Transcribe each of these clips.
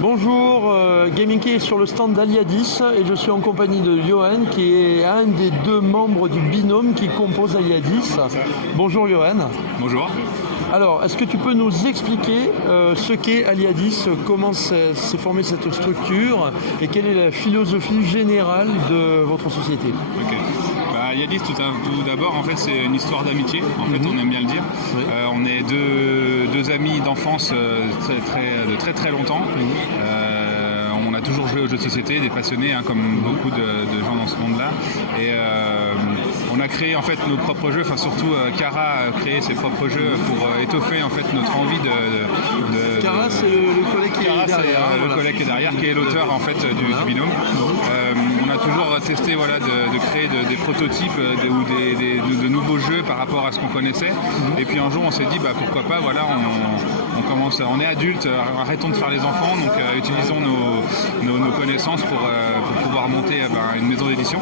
Bonjour, Gaming Key est sur le stand d'Aliadis et je suis en compagnie de Johan qui est un des deux membres du binôme qui compose Aliadis. Bonjour Johan. Bonjour. Alors, est-ce que tu peux nous expliquer ce qu'est Aliadis, comment s'est formée cette structure et quelle est la philosophie générale de votre société? Ok. Aliadis, tout d'abord, en fait, c'est une histoire d'amitié. En fait, on aime bien le dire. Oui. On est deux amis d'enfance de très très longtemps. On a toujours joué aux jeux de société, des passionnés, comme beaucoup de gens dans ce monde-là. Et on a créé en fait nos propres jeux. Enfin, surtout, Cara a créé ses propres jeux pour étoffer en fait notre envie de Cara, c'est le collègue qui est derrière. Le collègue qui est derrière, qui est l'auteur en fait du binôme. On a toujours testé de créer des prototypes ou de nouveaux jeux par rapport à ce qu'on connaissait. Et puis un jour, on s'est dit pourquoi pas. Voilà, on est adulte, arrêtons de faire les enfants, donc utilisons nos connaissances pour pouvoir monter une maison d'édition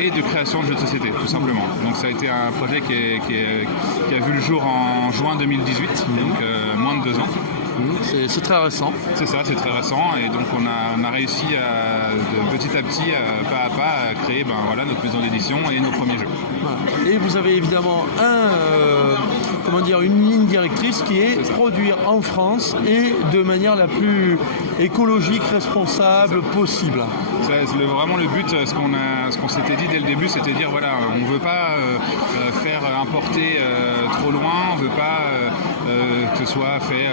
et de création de jeux de société, tout simplement. Donc ça a été un projet qui a vu le jour en juin 2018, donc moins de 2 ans. C'est très récent. C'est ça, c'est très récent, et donc on a réussi petit à petit, pas à pas, à créer notre maison d'édition et nos premiers jeux. Voilà. Et vous avez évidemment une ligne directrice qui est produire en France et de manière la plus écologique, responsable possible. Vraiment le but, ce qu'on s'était dit dès le début, c'était de dire on ne veut pas faire importer trop loin, on ne veut pas que ce soit fait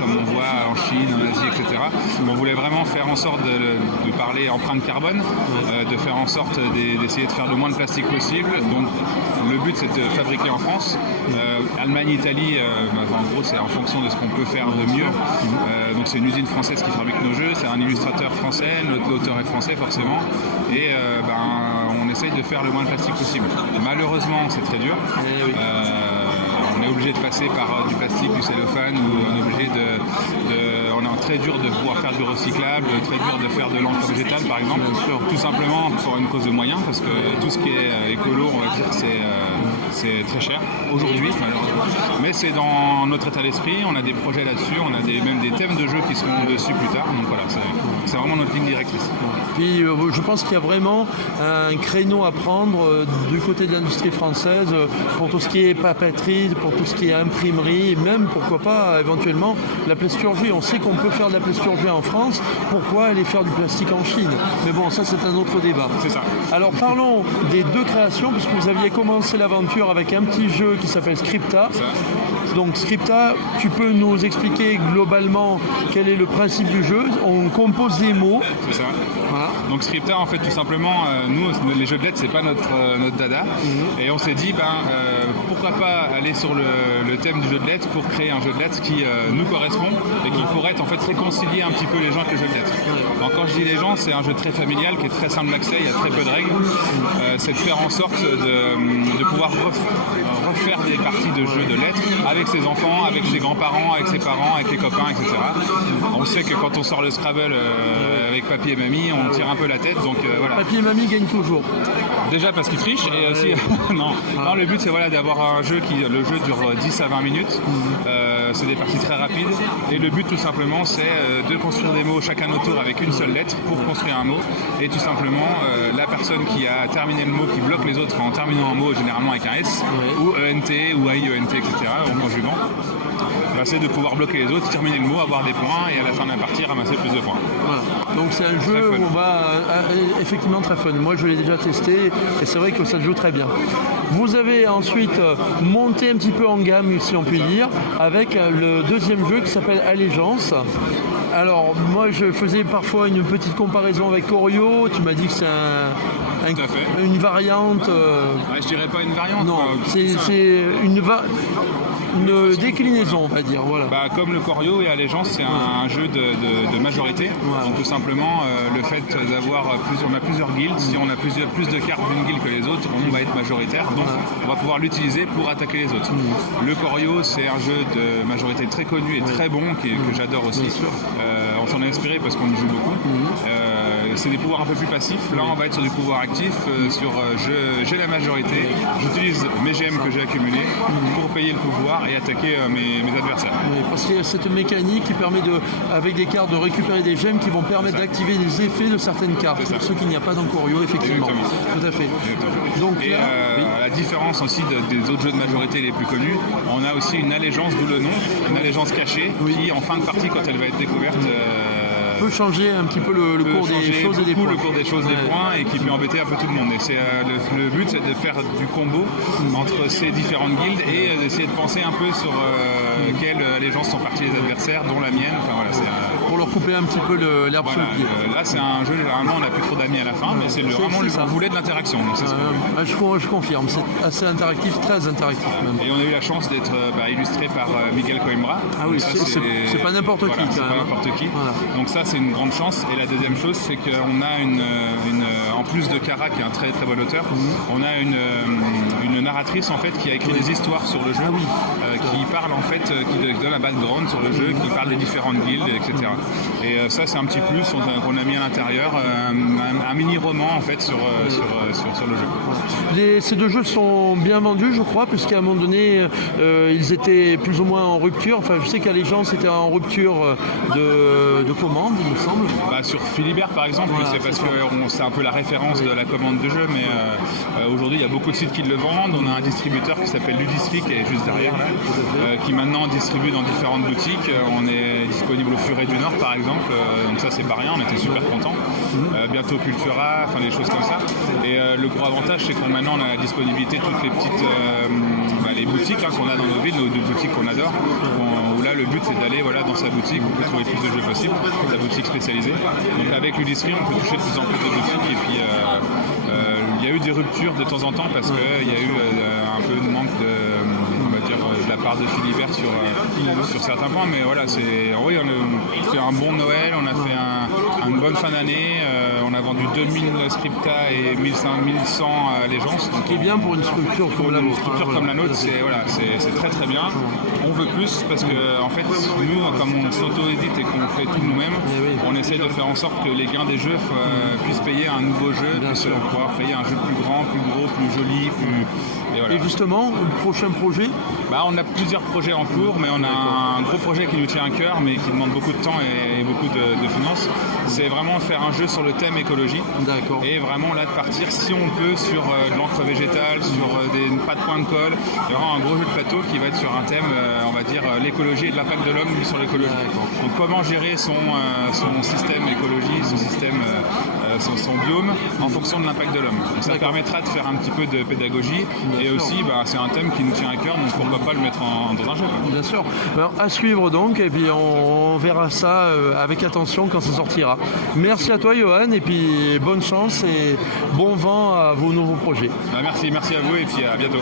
comme on voit en Chine, en Asie, etc. On voulait vraiment faire en sorte de parler empreinte carbone, de faire en sorte d'essayer de faire le moins de plastique possible. Donc le but, c'est de fabriquer en France. Allemagne, Italie, en gros, c'est en fonction de ce qu'on peut faire de mieux. Donc c'est une usine française qui fabrique nos jeux, c'est un illustrateur français, l'auteur est français forcément, et on essaye de faire le moins de plastique possible. Malheureusement, c'est très dur. On est obligé de passer par du plastique, du cellophane, ou on est obligé on est très dur de pouvoir faire du recyclable, très dur de faire de l'encre végétale par exemple, tout simplement pour une cause de moyens, parce que tout ce qui est écolo, on va dire que c'est très cher aujourd'hui malheureusement. Mais c'est dans notre état d'esprit, on a des projets là-dessus, on a même des thèmes de jeux qui seront dessus plus tard, donc voilà, c'est vraiment notre ligne directrice. Puis je pense qu'il y a vraiment un créneau à prendre du côté de l'industrie française pour tout ce qui est papeterie, pour tout ce qui est imprimerie, et même pourquoi pas éventuellement la plasturgie. On sait qu'on peut faire de la plasturgie en France, pourquoi aller faire du plastique en Chine? Mais bon, ça c'est un autre débat. C'est ça. Alors parlons des deux créations, puisque vous aviez commencé l'aventure avec un petit jeu qui s'appelle Scripta. Donc Scripta, tu peux nous expliquer globalement quel est le principe du jeu? On compose des mots. C'est ça. Voilà. Donc Scripta, en fait, tout simplement, nous, les jeux de lettres, c'est pas notre dada. Et on s'est dit, pourquoi pas aller sur le thème du jeu de lettres pour créer un jeu de lettres qui nous correspond et qui pourrait en fait réconcilier un petit peu les gens avec le jeu de lettres. Donc quand je dis les gens, c'est un jeu très familial qui est très simple d'accès, il y a très peu de règles. C'est de faire en sorte de pouvoir refaire des parties de jeux de lettres avec ses enfants, avec ses grands-parents, avec ses parents, avec les copains, etc. On sait que quand on sort le Scrabble avec papy et mamie, on tire un peu la tête, donc voilà. Papy et mamie gagnent toujours. Déjà parce qu'ils trichent, et aussi non, le but c'est d'avoir un jeu le jeu dure 10 à 20 minutes. C'est des parties très rapides, et le but tout simplement c'est de construire des mots chacun notre tour avec une seule lettre pour construire un mot, et tout simplement la personne qui a terminé le mot, qui bloque les autres en terminant un mot généralement avec un S, ou ENT ou AIENT, etc. en conjuguant, c'est de pouvoir bloquer les autres, terminer le mot, avoir des points, et à la fin de la partie ramasser plus de points. Voilà. Donc c'est un jeu où on va effectivement très fun. Moi je l'ai déjà testé et c'est vrai que ça se joue très bien. Vous avez ensuite monté un petit peu en gamme, si on peut dire, avec le deuxième jeu qui s'appelle Allégeance. Alors moi je faisais parfois une petite comparaison avec Choreo, tu m'as dit que c'est une variante. Je dirais pas une variante. Non, c'est une déclinaison, on va dire. Voilà. Comme le Choreo et Allégeance, c'est un jeu de majorité. Donc tout simplement, le fait on a plusieurs guildes, si on a plus de cartes d'une guilde que les autres, on va être majoritaire, donc on va pouvoir l'utiliser pour attaquer les autres. Le Choreo, c'est un jeu de majorité très connu et très bon, que j'adore aussi. On s'en est inspiré parce qu'on y joue beaucoup. c'est des pouvoirs un peu plus passifs. Là, on va être sur du pouvoir actif, j'ai la majorité, j'utilise mes gemmes que j'ai accumulées pour payer le pouvoir et attaquer mes adversaires. Oui, parce qu'il y a cette mécanique qui permet, avec des cartes, de récupérer des gemmes qui vont permettre d'activer les effets de certaines cartes, pour ceux qu'il n'y a pas dans Choreo, effectivement. Exactement. Tout à fait. Exactement. Donc, et là, à la différence aussi des autres jeux de majorité les plus connus, on a aussi une allégeance, d'où le nom, une allégeance cachée, qui en fin de partie, quand elle va être découverte, peut changer un petit peu le cours des choses et des points. Le cours des choses et des points, et qui peut embêter un peu tout le monde. Et c'est le but, c'est de faire du combo entre ces différentes guildes et d'essayer de penser un peu sur quelles allégeances sont parties les adversaires, dont la mienne. Enfin voilà, pour leur couper un petit peu l'herbe sous le pied. Là, c'est un jeu, généralement, on n'a plus trop d'amis à la fin, mais c'est vraiment on voulait de l'interaction. Donc c'est ce je confirme, c'est assez interactif, très interactif même. Et on a eu la chance d'être illustré par Miguel Coimbra. Ah oui, c'est pas n'importe qui. C'est pas n'importe qui. Voilà. Donc ça, c'est une grande chance. Et la deuxième chose, c'est qu'on a en plus de Cara, qui est un très très bon auteur, on a une narratrice en fait qui a écrit des histoires sur le jeu, qui parle en fait, qui donne un background sur le jeu, qui parle des différentes guildes, etc. Et ça, c'est un petit plus qu'on a mis à l'intérieur, un mini roman en fait sur le jeu. Ces deux jeux sont bien vendus, je crois, puisqu'à un moment donné, ils étaient plus ou moins en rupture. Enfin, je sais qu'Allégeance était en rupture de commande, il me semble. Sur Philibert, par exemple, c'est parce que c'est un peu la référence de la commande de jeu, mais aujourd'hui, il y a beaucoup de sites qui le vendent. On a un distributeur qui s'appelle Ludisti, qui est juste derrière là, qui maintenant distribue dans différentes boutiques. On est disponible au Furet du Nord, par exemple, donc ça, c'est pas rien, on était super contents. Bientôt Cultura, enfin des choses comme ça. Et le gros avantage, c'est qu'on maintenant on a la disponibilité de toutes les petites les boutiques qu'on a dans nos villes, nos deux boutiques qu'on adore. Où là, le but, c'est d'aller dans sa boutique, on peut trouver plus de jeux possibles, la boutique spécialisée. Donc avec Ludisti, on peut toucher de plus en plus de boutiques. Et puis il y a eu des ruptures de temps en temps parce qu'il y a eu un peu de manque de la part de Philibert sur certains points, mais voilà, on fait un bon Noël, on a fait une bonne fin d'année, on a vendu 2000 scripta et 1100 allégeances. Ce qui est bien pour une structure comme la nôtre. Comme la nôtre, c'est très très bien. On veut plus parce que en fait, nous, comme on s'auto-édite et qu'on fait tout nous-mêmes, on essaie de faire en sorte que les gains des jeux puissent payer un nouveau jeu, puissent pouvoir payer un jeu plus grand, plus gros, plus joli, Et justement, le prochain projet on a plusieurs projets en cours, mais on a un gros projet qui nous tient à cœur, mais qui demande beaucoup de temps et beaucoup de finances. C'est vraiment faire un jeu sur le thème écologie. D'accord. Et vraiment là de partir, si on peut, sur de l'encre végétale, sur pas de point de colle. Il y aura un gros jeu de plateau qui va être sur un thème, on va dire, l'écologie et de l'impact de l'homme sur l'écologie. Donc comment gérer son système écologie, son système, son biome en fonction de l'impact de l'homme. Ça permettra de faire un petit peu de pédagogie. Et aussi, c'est un thème qui nous tient à cœur, donc pourquoi pas le mettre dans un jeu. Bien sûr. Alors, à suivre donc, et puis on verra ça avec attention quand ça sortira. Merci à toi, Johan, et puis bonne chance et bon vent à vos nouveaux projets. Merci à vous, et puis à bientôt.